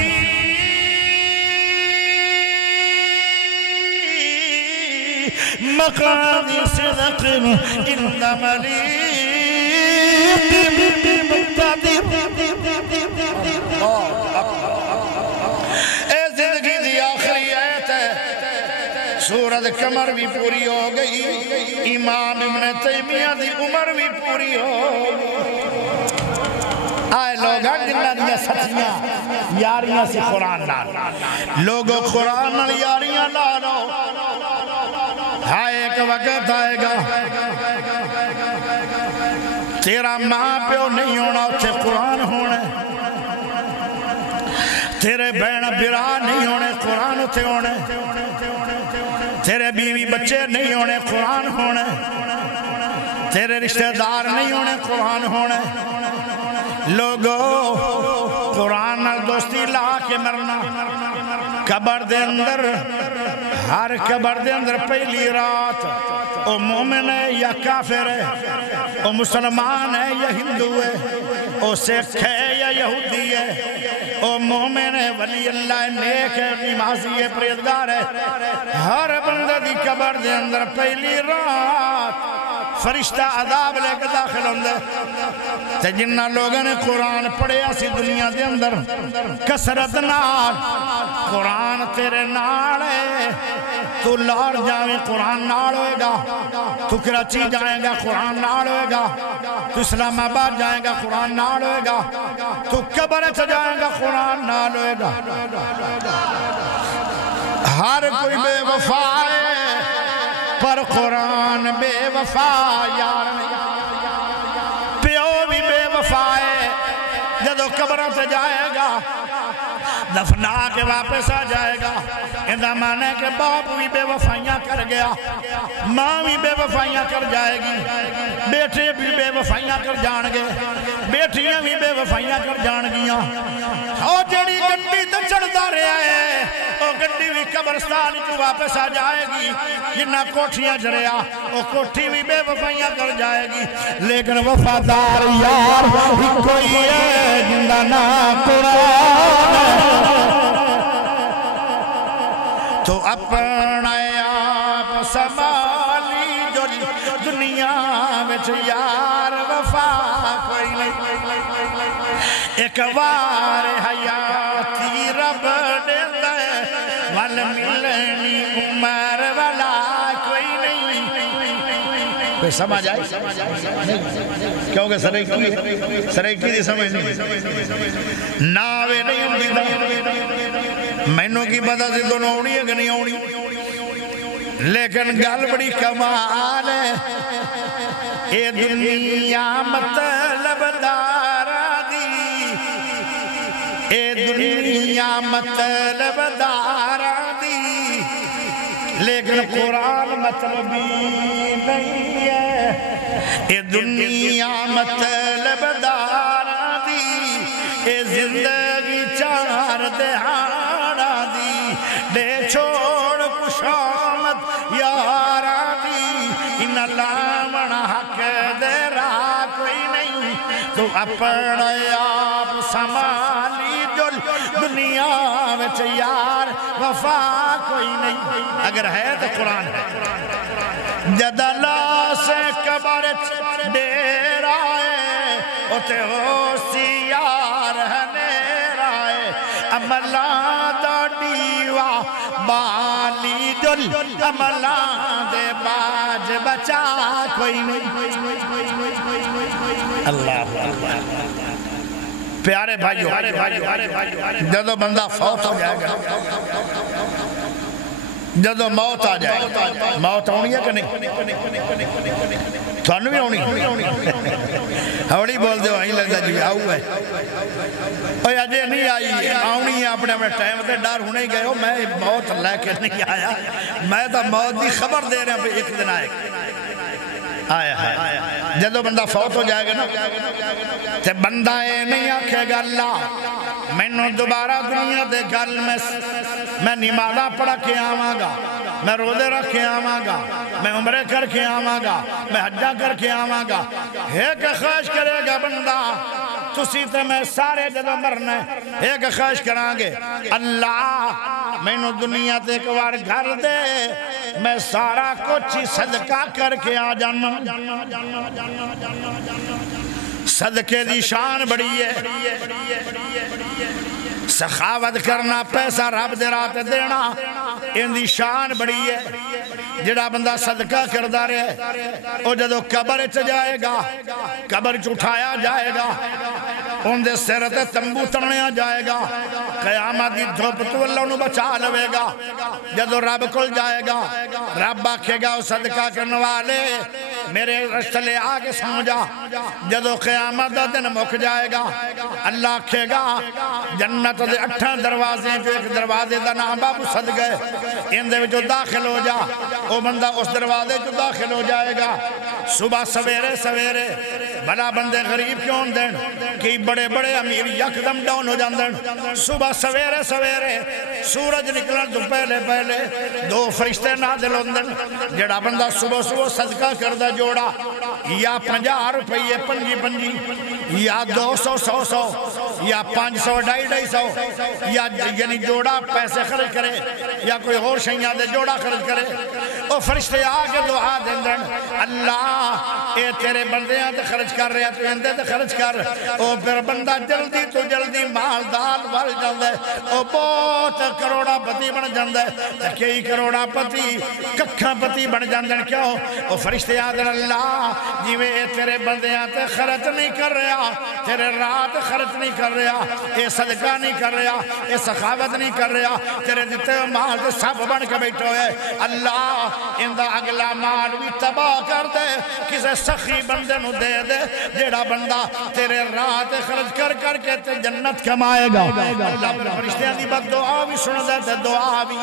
مقام صدق عند ملیک مقتدر اے زندگی دی آخری آیت ہے سورت قمر بھی پوری ہو گئی امام ابن تیمیہ دی عمر بھی پوری ہو آئے لوگاں جنہ دیا سچیاں یاریاں سے قرآن لال لوگوں قرآن نال یاریاں لالو ہائے ایک وقت آئے گا تیرا ماں پیو نہیں ہونا اتھے قرآن ہونے تیرے بین برا نہیں ہونے قرآن اتھے ہونے تیرے بیوی بچے نہیں ہونے قرآن ہونے تیرے رشتہ دار نہیں ہونے قرآن ہونے لوگو قرآن نال دوستی لا کے مرنا قبر دے اندر ہر قبر دے اندر پہلی رات او مومن ہے یا کافر ہے او مسلمان ہے یا ہندو ہے او سکھ ہے یا یہودی ہے او مومن ہے ولی اللہ نیک ہے نمازی ہے پریزگار ہے ہر بندہ دی قبر دے اندر پہلی رات فرشتہ عذاب لے کے داخل ہوندے تے جنہ لوگوں نے قرآن پڑھے اسی دنیا دے اندر کسرت نال قرآن تیرے نال ہے تو لاہور جائیں قرآن نال ہوئے گا تو کراچی جائیں گا قرآن نال ہوئے گا تو اسلام آباد جائیں گا قرآن نال ہوئے گا تو قبر سے جائیں گا قرآن نال ہوئے گا ہر کوئی بے وفا ہے پر قرآن بے وفا یار پیو بھی بے وفا ہے جدو قبروں سے جائے گا دفنا کے واپس آ جائے گا اندہ مانے کہ باپ بھی بے وفائیاں کر گیا ماں بھی بے وفائیاں کر جائے گی بیٹے بھی بے وفائیاں کر جان گے بیٹیاں بھی بے وفائیاں کر جان گیاں اور جڑی گنڈی تو چڑھتا رہا ہے وہ گنڈی بھی قبرستان کو واپس آ جائے گی جنہ کوٹھیاں جریا وہ کوٹھی بھی بے وفائیاں کر جائے گی لیکن وفادار یار کوئی ہے جندہ نا قرآن تو اپنا آپ سمالی جو دنیا میں یار وفا کوئی نہیں ایک وار حیاتی رب دیتا ہے ول ملنی عمر والا کوئی نہیں کوئی سمجھ آئی کیونکہ سرائکی دی سمجھ نہیں ناوے نہیں ہوندی مینوں کی پتہ سے دونوں اونی ہے کہ نہیں اونی لیکن گل بڑی کمال ہے اے دنیا مطلب دارا دی اے دنیا مطلب دارا دی لیکن قرآن مطلبی نہیں ہے اے دنیا مطلب دارا دی اے زندگی چار دہاڑا دی دے چھوڑ کشامت یارا دی ان لامن حق دے راہ کوئی نہیں تو اپنا آپ سمالی جل دنیا میں یار وفا کوئی نہیں اگر ہے تو قرآن ہے جدلا سے قبرت دیر آئے اتے ہو سیار ہنیر آئے عملان دا دیوا بالی جل عملان دے باج بچا کوئی نہیں اللہ پیارے بھائیو جدو بندہ فوت ہو جائے گا جدو موت آ جائے گا موت ہونی ہے کہ نہیں تو انہوں بھی ہونی ہوڑی بول دے وہیں لگتا جی آؤ ہے اوہ اجے نہیں آئی آؤنی ہے اپنے ٹائم تے ڈار ہونے گئے ہو میں موت لے کے نہیں آیا میں تو موت دی خبر دے رہے ہیں ایک دن آئے آیا جدو بندہ فوت ہو جائے گا نا تے بندہ اے نہیں آکھے گا اللہ میں نے دوبارہ دنیا دے گل میں نمازہ پڑھا کے آواں گا، میں روزے رکھ کے آواں گا، میں عمرے کر کے آواں گا، میں حجہ کر کے آواں گا۔ ایک خواہش کرے گا بندہ تسی تے میں سارے جدو مرنا ہے، ایک خواہش کران گے اللہ میں نے دنیا تے ایک بار گھر دے، میں سارا کچھ صدقہ کر کے آ جانا۔ صدقے دی شان بڑی ہے، سخاوت کرنا، پیسہ رب دے راہ تے دینا، ان دی شان بڑی ہے۔ جڑا بندہ صدقہ کردہ رہے او جدو قبر چ جائے گا، قبر چ اٹھایا جائے گا، ان دے سر تے تنبو تنیا جائے گا، قیامت دی دھوپ تو اللہ انہوں بچا لوے گا۔ جدو رب کل جائے گا، رب آکھے گا او صدقہ کرنے والے میرے رشتے لے آگے سو جا۔ جدو قیامت دا دن مک جائے گا، اللہ آکھے گا جنت دے 8 دروازے جو ایک دروازے دا نام بابو صد گئے، ان دے جو داخل ہو جا، وہ بندہ اس دروازے جو داخل ہو جائے گا۔ صبح سویرے سویرے بھلا بندے غریب کیوں دین کہ بڑے بڑے امیر یکدم ڈاؤن ہو جاندن۔ صبح سویرے سویرے سورج نکلن تو پہلے پہلے 2 فرشتے نازل ہوندن۔ جڑا بندہ صبح صبح صدقہ کردہ جوڑا یا 50 روپیے 5 یا 200 100 یا 500 250 یا یعنی جوڑا پیسے خرچ کرے یا کوئی اور شیعہ دے جوڑا خرچ کرے، او فرشتے آگے دعا دندن اللہ اے تیرے بندیاں تے خرچ کر رہے تو اندے تے خرچ کر۔ او پھر بندہ جلدی تو جلدی مالدار بن جاندے، او بہت کروڑا پتی بن جاندے، تے کئی کروڑا پتی ککھاں پتی بن جاندن۔ کیوں؟ او فرشتے آدھر اللہ جیوے اے تیرے بندیاں تے خرچ نہیں کر رہا، تیرے رات خرچ نہیں کر رہا، اے صدقہ نہیں کر رہا، اے سخاوت نہیں کر رہا، تیرے دیتے مال تے سب بن کے بیٹھو ہے، اللہ اندہ اگلا مال بھی تباہ کر دے، کسے سخی بندے نو دے دے، جیڑا بندہ تیرے رات خرچ کر کر کے تے جنت کمائے گا۔ اللہ فرشتیاں دی بد دعا بھی سن دے تے دعا بھی